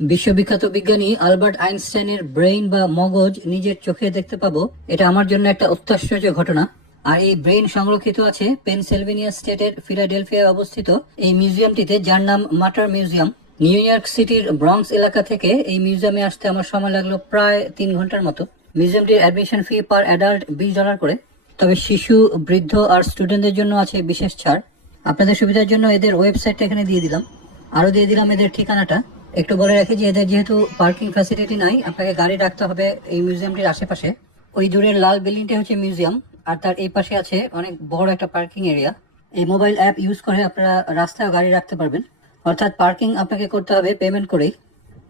বিশ্ববিখ্যাত বিজ্ঞানী আলবার্ট আইনস্টাইনের ব্রেইন বা মগজ নিজের চোখে দেখতে পাবো, এটা আমার জন্য একটা অত্যাশ্চর্য ঘটনা। আর এই ব্রেইন সংরক্ষিত আছে পেনসিলভেনিয়া স্টেটের ফিলাডেলফিয়ায় অবস্থিত এই মিউজিয়ামটিতে, যার নাম মাটার মিউজিয়াম। নিউ ইয়র্ক সিটির ব্রঙ্কস এলাকা থেকে এই মিউজিয়ামে আসতে আমার সময় লাগলো প্রায় 3 ঘন্টার মতো। মিউজিয়ামটির অ্যাডমিশন ফি পার অ্যাডাল্ট $20 করে, তবে শিশু, বৃদ্ধ আর স্টুডেন্টদের জন্য আছে বিশেষ ছাড়। আপনাদের সুবিধার জন্য এদের ওয়েবসাইটটা এখানে দিয়ে দিলাম, আরো দিয়ে দিলাম এদের ঠিকানাটা। একটু বলে রাখি যে এদের যেহেতু পার্কিং ফ্যাসিলিটি নাই, আপনাকে গাড়ি রাখতে হবে এই মিউজিয়ামটির আশেপাশে। ওই দূরের লাল বিল্ডিংটা হচ্ছে মিউজিয়াম, আর তার এই পাশে আছে অনেক বড় একটা পার্কিং এরিয়া। এই মোবাইল অ্যাপ ইউজ করে আপনারা রাস্তায় গাড়ি রাখতে পারবেন, অর্থাৎ পার্কিং আপনাকে করতে হবে পেমেন্ট করেই।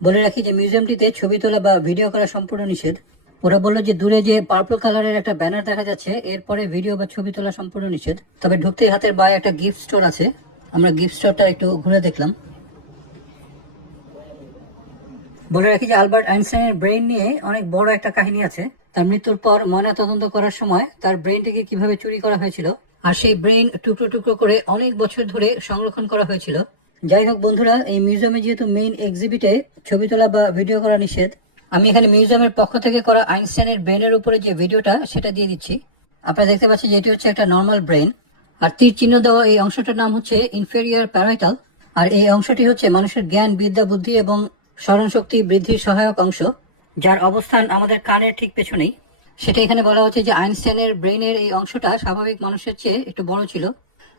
বলে রাখি যে মিউজিয়ামটিতে ছবি তোলা বা ভিডিও করা সম্পূর্ণ নিষেধ। ওরা বললো যে দূরে যে পার্পল কালারের একটা ব্যানার দেখা যাচ্ছে, এরপরে ভিডিও বা ছবি তোলা সম্পূর্ণ নিষেধ। তবে ঢুকতেই হাতের বায়ে একটা গিফট স্টোর আছে, আমরা গিফট স্টোরটা একটু ঘুরে দেখলাম। বলে রাখি যে আলবার্ট আইনস্টাইনের ব্রেইন নিয়ে অনেক বড় একটা কাহিনী আছে। তার মৃত্যুর পর ময়নাতদন্ত করার সময় তার ব্রেইনটিকে কিভাবে চুরি করা হয়েছিল, আর সেই ব্রেইন টুকরো টুকরো করে অনেক বছর ধরে সংরক্ষণ করা হয়েছিল। যাই হোক বন্ধুরা, এই মিউজিয়ামে যেহেতু মেইন এক্সিবিটে ছবি তোলা বা ভিডিও করা নিষেধ, আমি এখানে মিউজিয়ামের পক্ষ থেকে করা আইনস্টাইনের ব্রেইনের উপরে যে ভিডিওটা সেটা দিয়ে দিচ্ছি। আপনারা দেখতে পাচ্ছেন যে এটি হচ্ছে একটা নর্মাল ব্রেইন, আর তীর চিহ্ন দেওয়া এই অংশটার নাম হচ্ছে ইনফেরিয়র প্যারাইটাল। আর এই অংশটি হচ্ছে মানুষের জ্ঞান, বিদ্যা, বুদ্ধি এবং স্মরণ শক্তি বৃদ্ধির সহায়ক অংশ, যার অবস্থান আমাদের কানের ঠিক পেছনেই। সেটা এখানে বলা হচ্ছে যে আইনস্টাইনের ব্রেইনের এই অংশটা স্বাভাবিক মানুষের চেয়ে একটু বড় ছিল।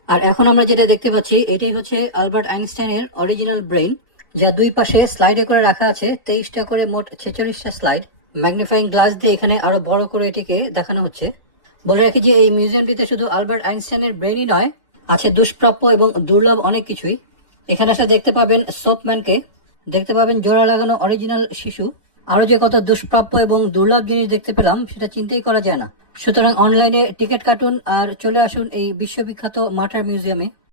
আর এখন আমরা যেটা দেখতে পাচ্ছি এটাই হচ্ছে আলবার্ট আইনস্টাইনের অরিজিনাল ব্রেইন, যা দুই পাশে স্লাইডে করে রাখা আছে। 23টা করে মোট 46টা স্লাইড। ম্যাগনিফাইং গ্লাস দিয়ে এখানে আরো বড় করে এটিকে দেখানো হচ্ছে। বলে রাখি যে এই মিউজিয়ামটিতে শুধু আলবার্ট আইনস্টাইনের ব্রেইনই নয়, আছে দুষ্প্রাপ্য এবং দুর্লভ অনেক কিছুই। এখানে এসে দেখতে পাবেন সোপম্যানকে, দেখতে পাবেন জোড়া লাগানো অরিজিনাল শিশু। আরো যে কত দুষ্প্রাপ্য এবং দুর্লভ জিনিস দেখতে পেলাম সেটা চিন্তাই করা যায় না। সুতরাং অনলাইনে টিকিট কাটুন আর চলে আসুন এই বিশ্ববিখ্যাত মাটার মিউজিয়ামে।